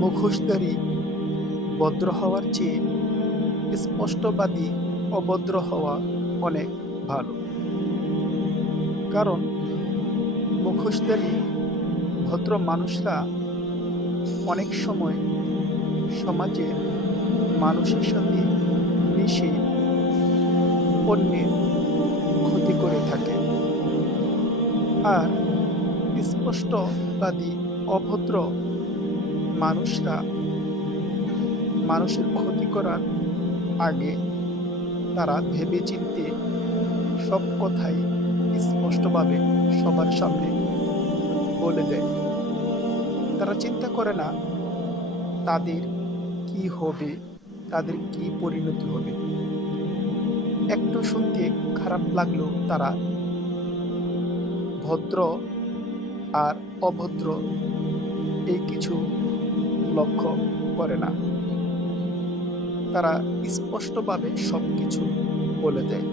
মুখোশধারী ভদ্র হওয়ার চেয়ে স্পষ্টবাদী অভদ্র হওয়া অনেক ভালো। কারণ মুখোশধারী ভদ্র মানুষরা অনেক সময় সমাজে মানুষের সাথে মিশে অন্যের ক্ষতি করে থাকে। আর স্পষ্টবাদী অভদ্র মানুষরা মানুষের ক্ষতি করার আগে তারা ভেবেচিন্তে সব কথাই স্পষ্টভাবে সবার সামনে বলে দেয়। তারা চিন্তা করে না তাদের কি হবে, তাদের কি পরিণতি হবে। একটু শুনতে খারাপ লাগলেও তারা ভদ্র আর অভদ্র এই কিছু লক্ষ্য করে না। তারা স্পষ্টভাবে সবকিছু বলে দেয়।